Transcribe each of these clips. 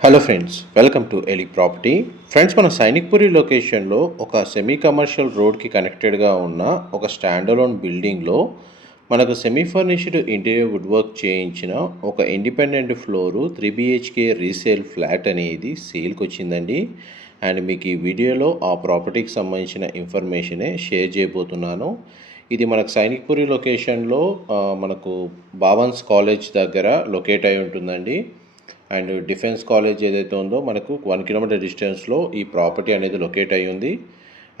Hello friends welcome to Eli property friends మన సైనిక్పురి లొకేషన్లో ఒక సెమీ కమర్షియల్ రోడ్కి కనెక్టెడ్గా ఉన్న ఒక స్టాండలోన్ బిల్డింగ్లో మనకు semi furnished interior wood work చేయించిన ఒక independent floor three BHK resale flat అనేది సేల్కి వచ్చిందండి అండ్ మీకు ఈ వీడియోలో ఆ ప్రాపర్టీకి సంబంధించిన ఇన్ఫర్మేషనే షేర్ చేయబోతున్నాను. ఇది మనకు సైనిక్పురి లొకేషన్లో మనకు బావన్స్ కాలేజ్ దగ్గర లొకేట్ అయి ఉంటుందండి. అండ్ డిఫెన్స్ కాలేజ్ ఏదైతే ఉందో మనకు వన్ కిలోమీటర్ డిస్టెన్స్లో ఈ ప్రాపర్టీ అనేది లొకేట్ అయి ఉంది.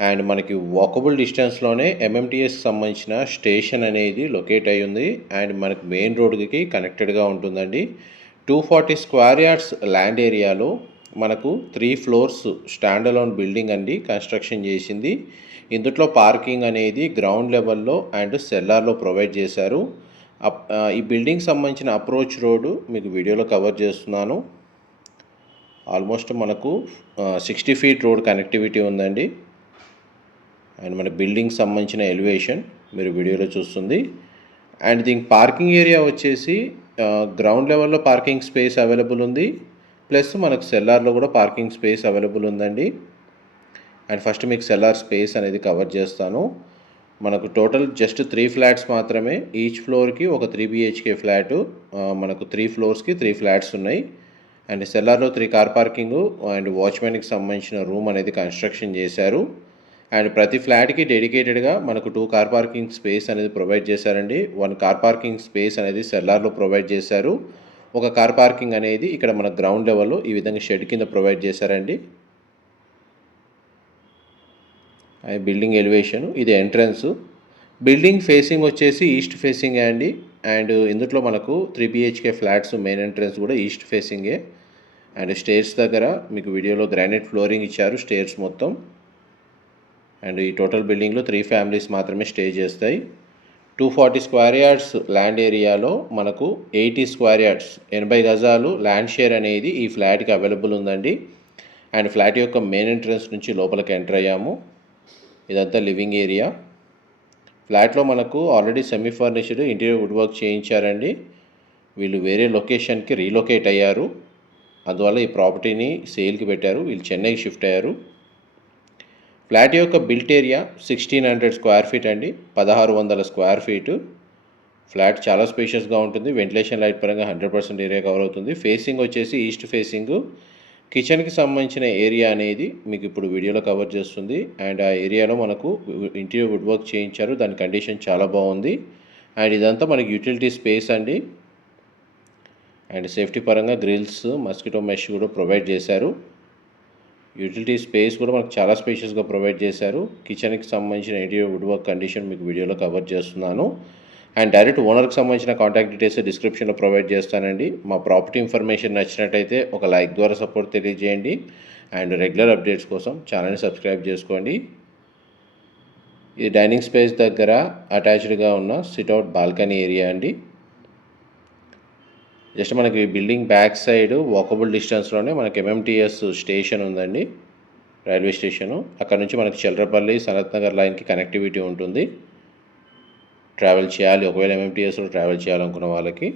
అండ్ మనకి వాకబుల్ డిస్టెన్స్లోనే ఎంఎంటీఎస్ సంబంధించిన స్టేషన్ అనేది లొకేట్ అయి ఉంది. అండ్ మనకు మెయిన్ రోడ్కి కనెక్టెడ్గా ఉంటుందండి. Two forty square yards land ఏరియాలో మనకు three floors stand alone building అండి కన్స్ట్రక్షన్ చేసింది. ఇందులో పార్కింగ్ అనేది గ్రౌండ్ లెవెల్లో అండ్ సెల్లార్లో ప్రొవైడ్ చేశారు. ఈ బిల్డింగ్ సంబంధించిన అప్రోచ్ రోడ్డు మీకు వీడియోలో కవర్ చేస్తున్నాను. ఆల్మోస్ట్ మనకు సిక్స్టీ ఫీట్ రోడ్ కనెక్టివిటీ ఉందండి. అండ్ మన బిల్డింగ్ సంబంధించిన ఎలివేషన్ మీరు వీడియోలో చూస్తుంది. అండ్ దీనికి పార్కింగ్ ఏరియా వచ్చేసి గ్రౌండ్ లెవెల్లో పార్కింగ్ స్పేస్ అవైలబుల్ ఉంది. ప్లస్ మనకు సెల్లార్లో కూడా పార్కింగ్ స్పేస్ అవైలబుల్ ఉందండి. అండ్ ఫస్ట్ మీకు సెల్లార్ స్పేస్ అనేది కవర్ చేస్తాను. మనకు టోటల్ జస్ట్ త్రీ ఫ్లాట్స్ మాత్రమే. ఈచ్ ఫ్లోర్కి ఒక త్రీ బిహెచ్కే ఫ్లాటు మనకు త్రీ ఫ్లోర్స్కి త్రీ ఫ్లాట్స్ ఉన్నాయి. అండ్ సెల్లార్లో త్రీ కార్ పార్కింగ్ అండ్ వాచ్మెన్కి సంబంధించిన రూమ్ అనేది కన్స్ట్రక్షన్ చేశారు. అండ్ ప్రతి ఫ్లాట్కి డెడికేటెడ్గా మనకు టూ కార్ పార్కింగ్ స్పేస్ అనేది ప్రొవైడ్ చేశారండి. వన్ కార్ పార్కింగ్ స్పేస్ అనేది సెల్లార్లో ప్రొవైడ్ చేశారు. ఒక కార్ పార్కింగ్ అనేది ఇక్కడ మన గ్రౌండ్ లెవెల్లో ఈ విధంగా షెడ్ కింద ప్రొవైడ్ చేశారండి. బిల్డింగ్ ఎలివేషన్ ఇది ఎంట్రన్స్. బిల్డింగ్ ఫేసింగ్ వచ్చేసి ఈస్ట్ ఫేసింగ్ అండి. అండ్ ఇందులో మనకు three BHK flats main entrance కూడా ఈస్ట్ ఫేసింగే. అండ్ స్టేర్స్ దగ్గర మీకు వీడియోలో గ్రానైట్ ఫ్లోరింగ్ ఇచ్చారు స్టేర్స్ మొత్తం. అండ్ ఈ టోటల్ బిల్డింగ్లో త్రీ ఫ్యామిలీస్ మాత్రమే స్టే చేస్తాయి. Two forty square yards land ఏరియాలో మనకు ఎయిటీ స్క్వేర్ యార్డ్స్ ఎనభై గజాలు ల్యాండ్ షేర్ అనేది ఈ ఫ్లాట్కి అవైలబుల్ ఉందండి. అండ్ ఫ్లాట్ యొక్క మెయిన్ ఎంట్రన్స్ నుంచి లోపలికి ఎంటర్ అయ్యాము. ఇదంతా లివింగ్ ఏరియా. ఫ్లాట్లో మనకు already semi furnished interior wood work చేయించారండి. వీళ్ళు వేరే లొకేషన్కి రీలొకేట్ అయ్యారు. అందువల్ల ఈ ప్రాపర్టీని సేల్కి పెట్టారు. వీళ్ళు చెన్నైకి షిఫ్ట్ అయ్యారు. ఫ్లాట్ యొక్క built area sixteen hundred square feet అండి. పదహారు వందల స్క్వేర్ ఫీటు ఫ్లాట్ చాలా స్పేషియస్గా ఉంటుంది. వెంటిలేషన్ లైట్ పరంగా హండ్రెడ్ పర్సెంట్ ఏరియా కవర్ అవుతుంది. ఫేసింగ్ వచ్చేసి ఈస్ట్ ఫేసింగ్ కిచెన్కి సంబంధించిన ఏరియా అనేది మీకు ఇప్పుడు వీడియోలో కవర్ చేస్తుంది. అండ్ ఆ ఏరియాలో మనకు ఇంటీరియర్ వుడ్ వర్క్ చేయించారు. దాని కండిషన్ చాలా బాగుంది. అండ్ ఇదంతా మనకి యూటిలిటీ స్పేస్ అండి. అండ్ సేఫ్టీ పరంగా గ్రిల్స్ మస్కిటో మెష్ కూడా ప్రొవైడ్ చేశారు. యూటిలిటీ స్పేస్ కూడా మనకు చాలా స్పేషియస్గా ప్రొవైడ్ చేశారు. కిచెన్కి సంబంధించిన ఇంటీరియర్ వుడ్ వర్క్ కండిషన్ మీకు వీడియోలో కవర్ చేస్తున్నాను. అండ్ డైరెక్ట్ ఓనర్కి సంబంధించిన కాంటాక్ట్ డీటెయిల్స్ డిస్క్రిప్షన్లో ప్రొవైడ్ చేస్తానండి. మా ప్రాపర్టీ ఇన్ఫర్మేషన్ నచ్చినట్టయితే ఒక లైక్ ద్వారా సపోర్ట్ తెలియజేయండి. అండ్ రెగ్యులర్ అప్డేట్స్ కోసం ఛానల్ని సబ్స్క్రైబ్ చేసుకోండి. ఇది డైనింగ్ స్పేస్ దగ్గర అటాచ్డ్గా ఉన్న సిట్అవుట్ బాల్కనీ ఏరియా అండి. జస్ట్ మనకి బిల్డింగ్ బ్యాక్ సైడ్ వాకబుల్ డిస్టెన్స్లోనే మనకి ఎంఎంటీఎస్ స్టేషన్ ఉందండి. Railway station. అక్కడ నుంచి మనకి చిల్లరపల్లి సనత్ నగర్ లైన్కి కనెక్టివిటీ ఉంటుంది. ట్రావెల్ చేయాలి ఒకవేళ ఎంఎంటీఎస్లో ట్రావెల్ చేయాలనుకున్న వాళ్ళకి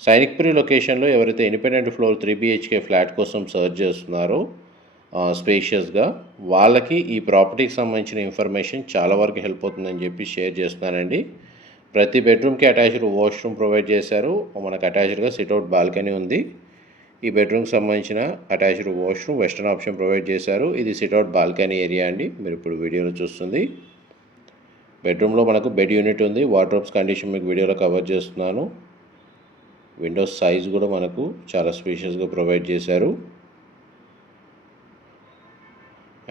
సైనిక్పురి లొకేషన్లో ఎవరైతే independent floor three BHK flat కోసం సర్చ్ చేస్తున్నారో స్పేషియస్గా వాళ్ళకి ఈ ప్రాపర్టీకి సంబంధించిన ఇన్ఫర్మేషన్ చాలా వరకు హెల్ప్ అవుతుందని చెప్పి షేర్ చేస్తున్నానండి. ప్రతి బెడ్రూమ్కి అటాచ్డ్ వాష్రూమ్ ప్రొవైడ్ చేశారు. మనకు అటాచ్డ్గా సిట్అవుట్ బాల్కనీ ఉంది. ఈ బెడ్రూమ్కి సంబంధించిన attached washroom western option provide చేశారు. ఇది సిట్అవుట్ బాల్కనీ ఏరియా అండి. మీరు ఇప్పుడు వీడియోలో చూస్తుంది. బెడ్రూమ్లో మనకు బెడ్ యూనిట్ ఉంది. వార్డ్రోబ్స్ కండిషన్ మీకు వీడియోలో కవర్ చేస్తున్నాను. విండోస్ సైజ్ కూడా మనకు చాలా స్పేషియస్గా ప్రొవైడ్ చేశారు.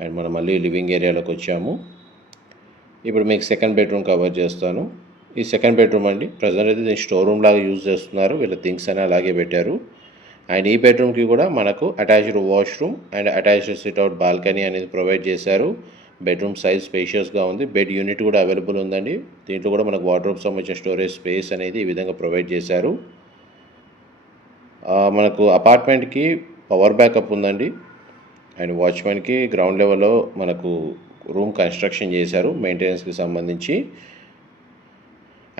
అండ్ మనం మళ్ళీ లివింగ్ ఏరియాలోకి వచ్చాము. ఇప్పుడు మీకు సెకండ్ బెడ్రూమ్ కవర్ చేస్తాను. ఈ సెకండ్ బెడ్రూమ్ అండి. ప్రజెంట్ అయితే దీన్ని స్టోర్ రూమ్ లాగా యూజ్ చేస్తున్నారు. వీళ్ళ థింగ్స్ అని అలాగే పెట్టారు. అండ్ ఈ బెడ్రూమ్కి కూడా మనకు attached washroom and attached sit out balcony అనేది ప్రొవైడ్ చేశారు. బెడ్రూమ్ సైజ్ స్పేషియస్గా ఉంది. బెడ్ యూనిట్ కూడా అవైలబుల్ ఉందండి. దీంట్లో కూడా మనకు వార్డ్రోబ్ సంబంధించిన స్టోరేజ్ స్పేస్ అనేది ఈ విధంగా ప్రొవైడ్ చేశారు. మనకు అపార్ట్మెంట్కి పవర్ బ్యాకప్ ఉందండి. అండ్ వాచ్మెన్కి గ్రౌండ్ లెవెల్లో మనకు రూమ్ కన్స్ట్రక్షన్ చేశారు మెయింటెనెన్స్కి సంబంధించి.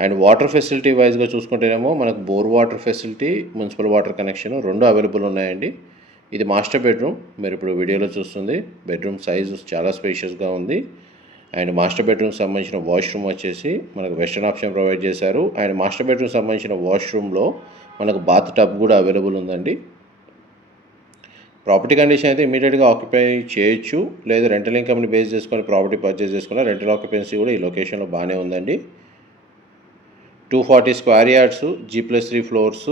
అండ్ వాటర్ ఫెసిలిటీ వైజ్గా చూసుకుంటేనేమో మనకు bore water facility municipal water connection రెండు అవైలబుల్ ఉన్నాయండి. ఇది మాస్టర్ బెడ్రూమ్. మీరు ఇప్పుడు వీడియోలో చూస్తుంది. బెడ్రూమ్ సైజు చాలా స్పేషియస్గా ఉంది. అండ్ మాస్టర్ బెడ్రూమ్ సంబంధించిన వాష్రూమ్ వచ్చేసి మనకు వెస్టర్న్ ఆప్షన్ ప్రొవైడ్ చేశారు. అండ్ మాస్టర్ బెడ్రూమ్ సంబంధించిన వాష్రూమ్లో మనకు బాత్ టబ్ కూడా అవైలబుల్ ఉందండి. ప్రాపర్టీ కండిషన్ అయితే ఇమీడియట్గా ఆక్యుపై చేయొచ్చు. లేదా రెంటల్ ఇన్కమ్ని బేస్ చేసుకొని ప్రాపర్టీ పర్చేస్ చేసుకున్న రెంటల్ ఆక్యుపెన్సీ కూడా ఈ లొకేషన్లో బాగానే ఉందండి. Two forty square yards G plus three floors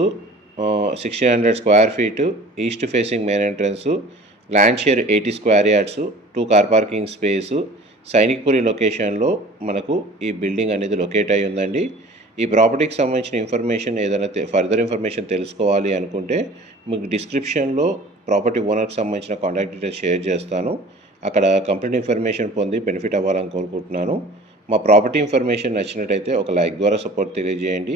sixteen hundred square feet east facing main entrance land share eighty square yards two car parking space Sainikpuri లొకేషన్లో మనకు ఈ బిల్డింగ్ అనేది లొకేట్ అయి ఉందండి. ఈ ప్రాపర్టీకి సంబంధించిన ఇన్ఫర్మేషన్ ఏదైనా ఫర్దర్ ఇన్ఫర్మేషన్ తెలుసుకోవాలి అనుకుంటే మీకు డిస్క్రిప్షన్లో ప్రాపర్టీ ఓనర్కి సంబంధించిన కాంటాక్ట్ డీటెయిల్స్ షేర్ చేస్తాను. అక్కడ కంప్లీట్ ఇన్ఫర్మేషన్ పొంది బెనిఫిట్ అవ్వాలని కోరుకుంటున్నాను. మా ప్రాపర్టీ ఇన్ఫర్మేషన్ నచ్చినట్టయితే ఒక లైక్ ద్వారా సపోర్ట్ తెలియజేయండి.